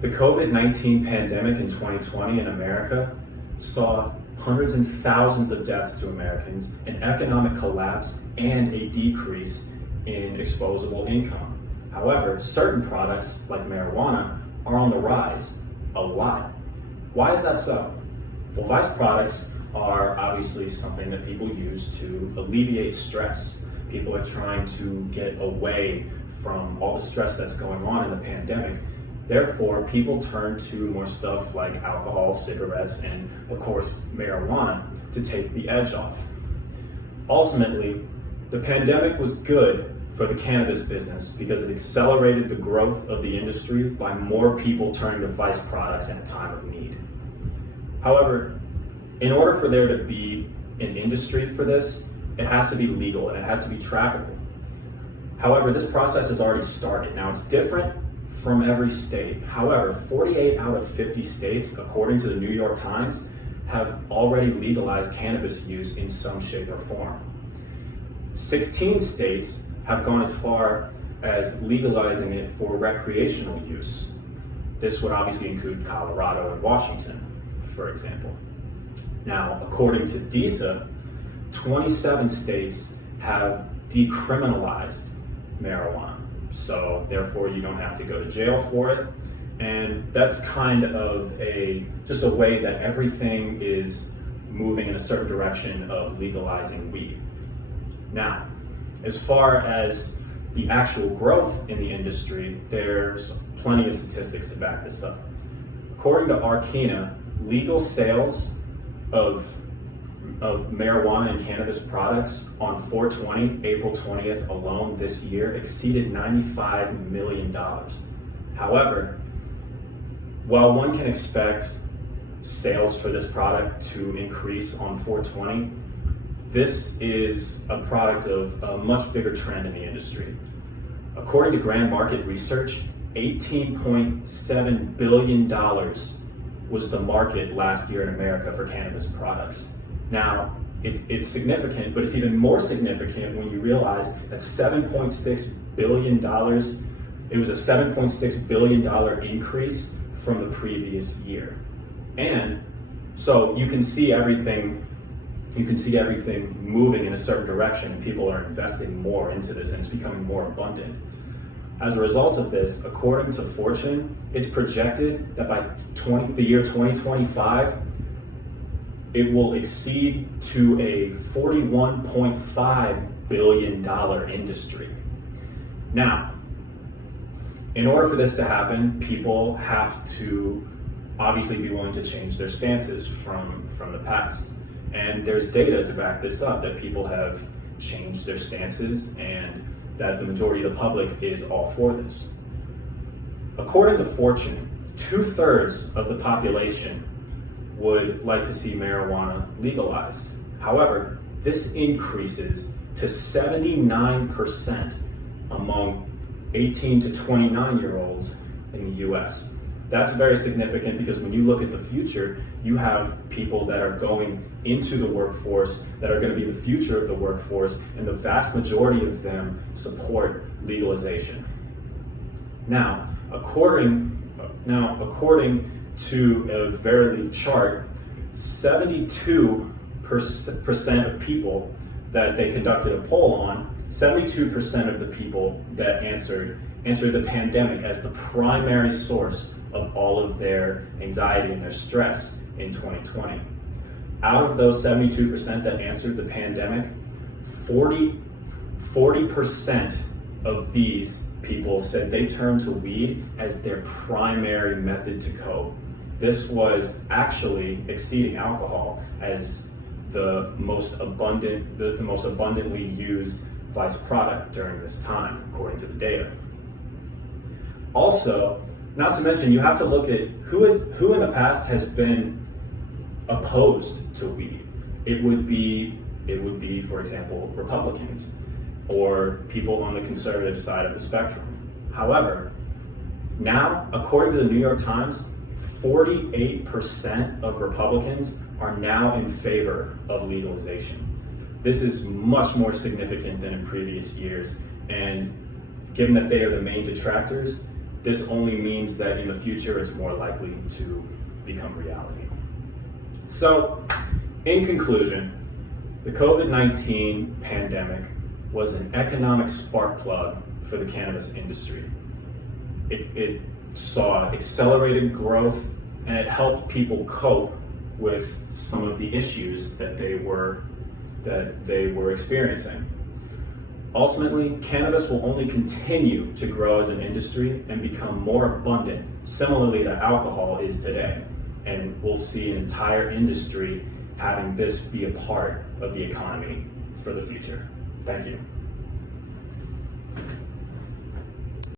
The COVID-19 pandemic in 2020 in America saw hundreds and thousands of deaths to Americans, an economic collapse, and a decrease in disposable income. However, certain products like marijuana are on the rise a lot. Why is that so? Well, vice products are obviously something that people use to alleviate stress. People are trying to get away from all the stress that's going on in the pandemic. Therefore, people turn to more stuff like alcohol, cigarettes, and of course, marijuana to take the edge off. Ultimately, the pandemic was good for the cannabis business because it accelerated the growth of the industry by more people turning to vice products in a time of need. However, in order for there to be an industry for this, it has to be legal and it has to be trackable. However, this process has already started. Now, it's different from every state. However, 48 out of 50 states, according to the New York Times, have already legalized cannabis use in some shape or form. 16 states have gone as far as legalizing it for recreational use. This would obviously include Colorado and Washington, for example. Now, according to DISA, 27 states have decriminalized marijuana. So therefore you don't have to go to jail for it. And that's kind of just a way that everything is moving in a certain direction of legalizing weed. Now, as far as the actual growth in the industry, there's plenty of statistics to back this up. According to Arcana, legal sales of marijuana and cannabis products on 4/20, April 20th alone this year exceeded $95 million. However, while one can expect sales for this product to increase on 4/20, this is a product of a much bigger trend in the industry. According to Grand Market Research, $18.7 billion was the market last year in America for cannabis products. Now, it's significant, but it's even more significant when you realize that $7.6 billion, it was a $7.6 billion increase from the previous year. And so you can see everything moving in a certain direction, and people are investing more into this, and it's becoming more abundant. As a result of this, according to Fortune, it's projected that by the year 2025, it will exceed to a $41.5 billion industry. Now, in order for this to happen, people have to obviously be willing to change their stances from the past. And there's data to back this up, that people have changed their stances and that the majority of the public is all for this. According to Fortune, 2/3 of the population would like to see marijuana legalized. However, this increases to 79% among 18 to 29-year-olds in the US. That's very significant because when you look at the future, you have people that are going into the workforce that are going to be the future of the workforce, and the vast majority of them support legalization. Now, according to a Verily chart, 72% of people that they conducted a poll on, 72% of the people that answered the pandemic as the primary source of all of their anxiety and their stress in 2020. Out of those 72% that answered the pandemic, 40% of these people said they turned to weed as their primary method to cope. This was actually exceeding alcohol as the most abundantly used vice product during this time, according to the data. Also, not to mention, you have to look at who in the past has been opposed to weed. It would be, for example, Republicans or people on the conservative side of the spectrum. However, now, according to the New York Times, 48% of Republicans are now in favor of legalization. This is much more significant than in previous years, and given that they are the main detractors, this only means that in the future it's more likely to become reality. So, in conclusion, the COVID-19 pandemic was an economic spark plug for the cannabis industry. It saw accelerated growth, and it helped people cope with some of the issues that they were experiencing. Ultimately, cannabis will only continue to grow as an industry and become more abundant, similarly to alcohol is today. And we'll see an entire industry having this be a part of the economy for the future. Thank you.